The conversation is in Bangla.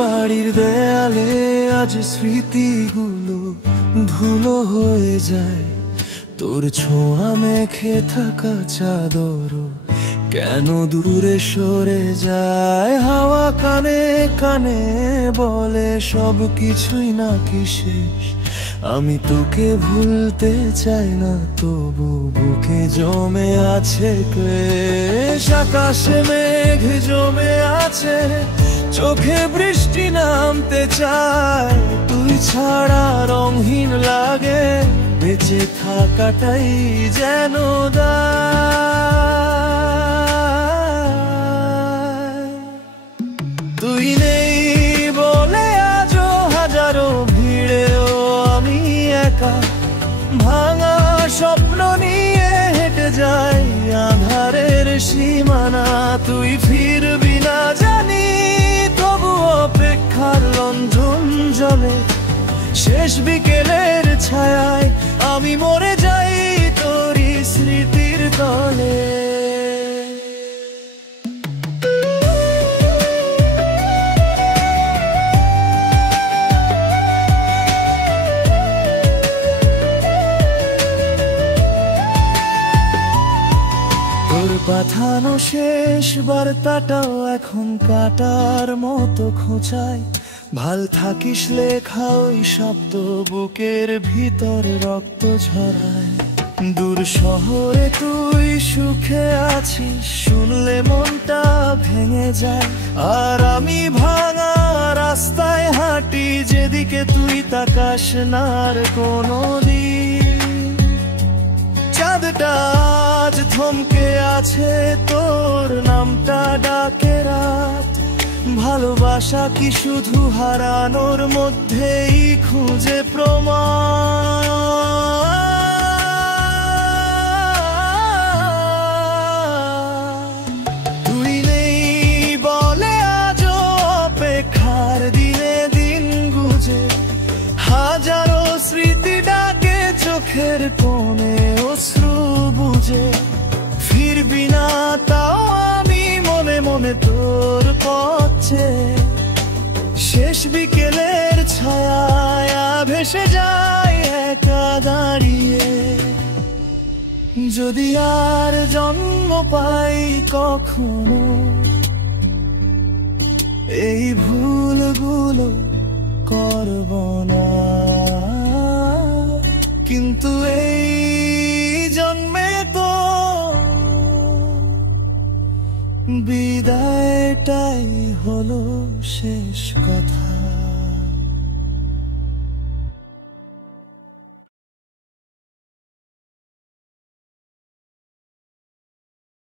বাড়ির দেয়ালে আজ স্মৃতিগুলো ধুলো হয়ে যায়। তোর ছোঁয়া মেখে থাকা চাদর কেন দূরে সরে যায়। হাওয়া কানে কানে বলে সব কিছুই নাকি শেষ। আমি তোকে ভুলতে চাই না, তবু বুকে জমে আছে ক্লেশ। আকাশে মেঘ জমে আছে, চোখে বৃষ্টি নামতে চায়। তুই ছাড়া রঙহীন লাগে, বেঁচে থাকাটাই যেন দায়। তুই নেই বলে আজও হাজারো ভিড়েও আমি একা। ভাঙা স্বপ্ন নিয়ে হেঁটে যাই আঁধারের সীমানা। তুই ফিরবি না জানি, তবু অপেক্ষার রঞ্জন জলে। শেষ বিকেলের ছায়ায় আমি মরে যাই তোরই স্মৃতির তলে। তোর পাঠানো শেষ বার্তাটাও এখন কাটার মতো খোঁচায়। ভাল থাকিস লেখা ওই শব্দ বুকের ভিতর রক্ত ঝরায়। দূর শহরে তুই সুখে আছিস শুনলে মনটা ভেঙে যায়। আর আমি ভাঙা রাস্তায় হাঁটি, যেদিকে তুই তাকাস না আর কোনো দিন। চাঁদটা আজ থমকে আছে, তোর নামটা ডাকে রাত। ভালোবাসা কি শুধু হারানোর মধ্যেই খুঁজে প্রমাণ? তুই নেই বলে আজও অপেক্ষার দিনে দিন গুজে। হাজারো স্মৃতি ডাকে চোখের কোণে অশ্রু বুঝে। ফিরবি না তাও আমি মনে মনে তোর পথে। শেষ বিকেলের ছায়া ভেসে যায় একা দাঁড়িয়ে। যদি আর জন্ম পাই কখনো, এই ভুলগুলো করব না। কিন্তু এই জন্মে তো বিদায়টাই হলো শেষ কথা।